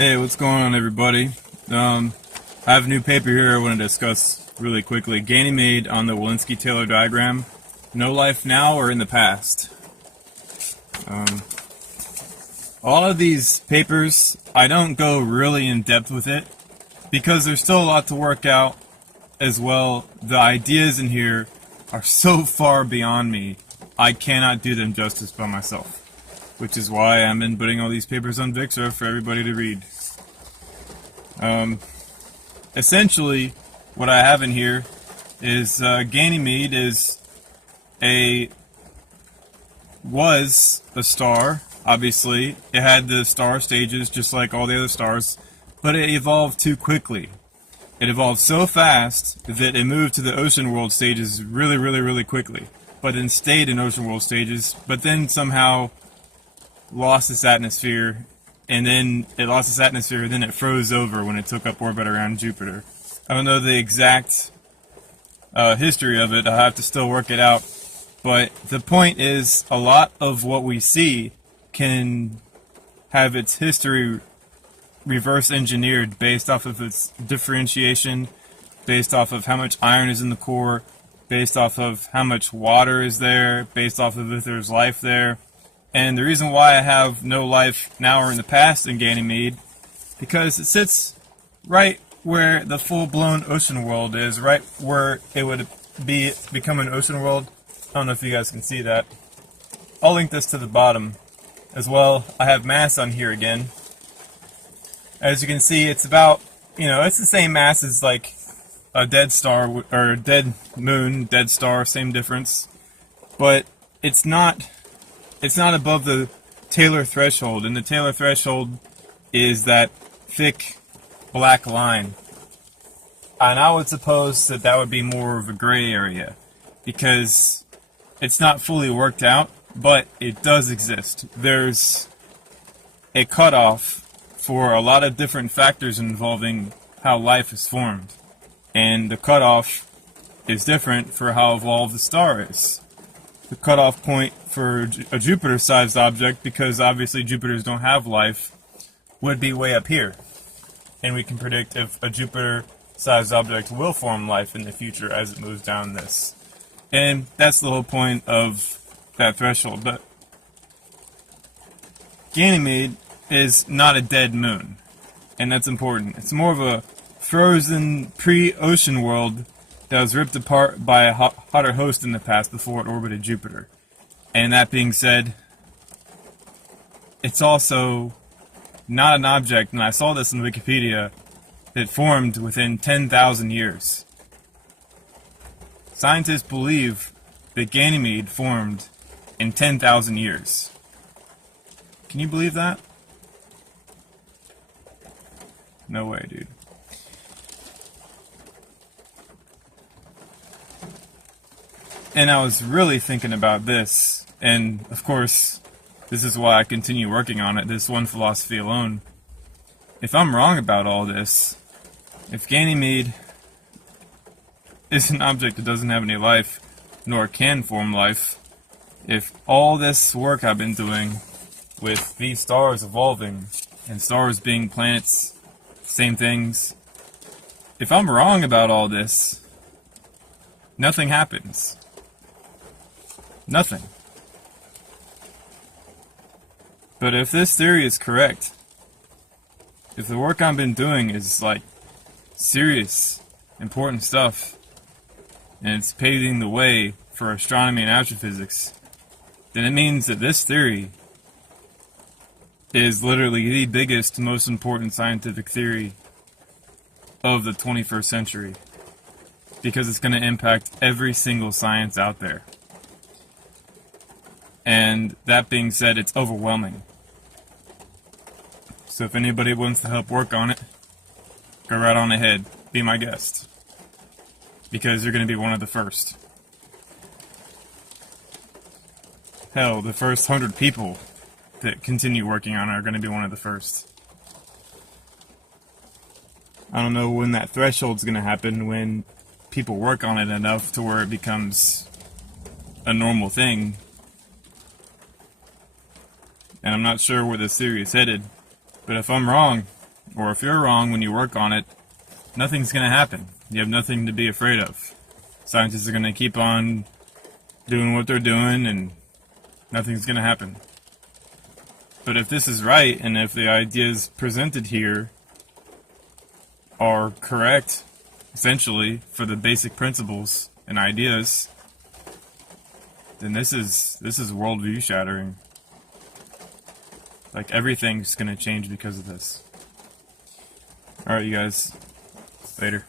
Hey, what's going on, everybody? I have a new paper here I want to discuss really quickly. Ganymede on the Walensky-Taylor diagram. No life now or in the past. All of these papers, I don't go really in depth with it because there's still a lot to work out as well. The ideas in here are so far beyond me, I cannot do them justice by myself. Which is why I'm inputting all these papers on Vixra for everybody to read. Essentially, what I have in here is Ganymede was a star. Obviously, it had the star stages just like all the other stars, but it evolved too quickly. It evolved so fast that it moved to the ocean world stages really quickly, but then stayed in ocean world stages, but then somehow lost its atmosphere, and then it lost its atmosphere, and then it froze over when it took up orbit around Jupiter. I don't know the exact history of it. I'll have to still work it out. But the point is, a lot of what we see can have its history reverse engineered based off of its differentiation, based off of how much iron is in the core, based off of how much water is there, based off of if there's life there. And the reason why I have no life now or in the past in Ganymede, because it sits right where the full-blown ocean world is, right where it would become an ocean world. I don't know if you guys can see that. I'll link this to the bottom as well. I have mass on here again. As you can see, it's about, it's the same mass as like a dead star, or a dead moon, dead star, same difference. But it's not above the Taylor threshold, and the Taylor threshold is that thick black line. And I would suppose that that would be more of a gray area, because it's not fully worked out, but it does exist. There's a cutoff for a lot of different factors involving how life is formed, and the cutoff is different for how evolved the star is. The cutoff point for a Jupiter-sized object, because obviously Jupiters don't have life, would be way up here. And we can predict if a Jupiter-sized object will form life in the future as it moves down this. And that's the whole point of that threshold. But Ganymede is not a dead moon, and that's important. It's more of a frozen pre-ocean world that was ripped apart by a hotter host in the past before it orbited Jupiter. And that being said, it's also not an object, and I saw this in Wikipedia, that formed within 10,000 years. Scientists believe that Ganymede formed in 10,000 years. Can you believe that? No way, dude. And I was really thinking about this, and of course, this is why I continue working on it, this one philosophy alone. If I'm wrong about all this, if Ganymede is an object that doesn't have any life, nor can form life, if all this work I've been doing with these stars evolving, and stars being planets, same things, if I'm wrong about all this, nothing happens. Nothing. But if this theory is correct, if the work I've been doing is like serious, important stuff, and it's paving the way for astronomy and astrophysics, then it means that this theory is literally the biggest, most important scientific theory of the 21st century, because it's going to impact every single science out there. And that being said, it's overwhelming. So if anybody wants to help work on it, go right on ahead. Be my guest. Because you're going to be one of the first. Hell, the first 100 people that continue working on it are going to be one of the first. I don't know when that threshold's going to happen, when people work on it enough to where it becomes a normal thing. And I'm not sure where this theory is headed, but if I'm wrong, or if you're wrong when you work on it, nothing's going to happen. You have nothing to be afraid of. Scientists are going to keep on doing what they're doing, and nothing's going to happen. But if this is right, and if the ideas presented here are correct, essentially, for the basic principles and ideas, then this is worldview shattering. Like, everything's gonna change because of this. Alright, you guys. Later.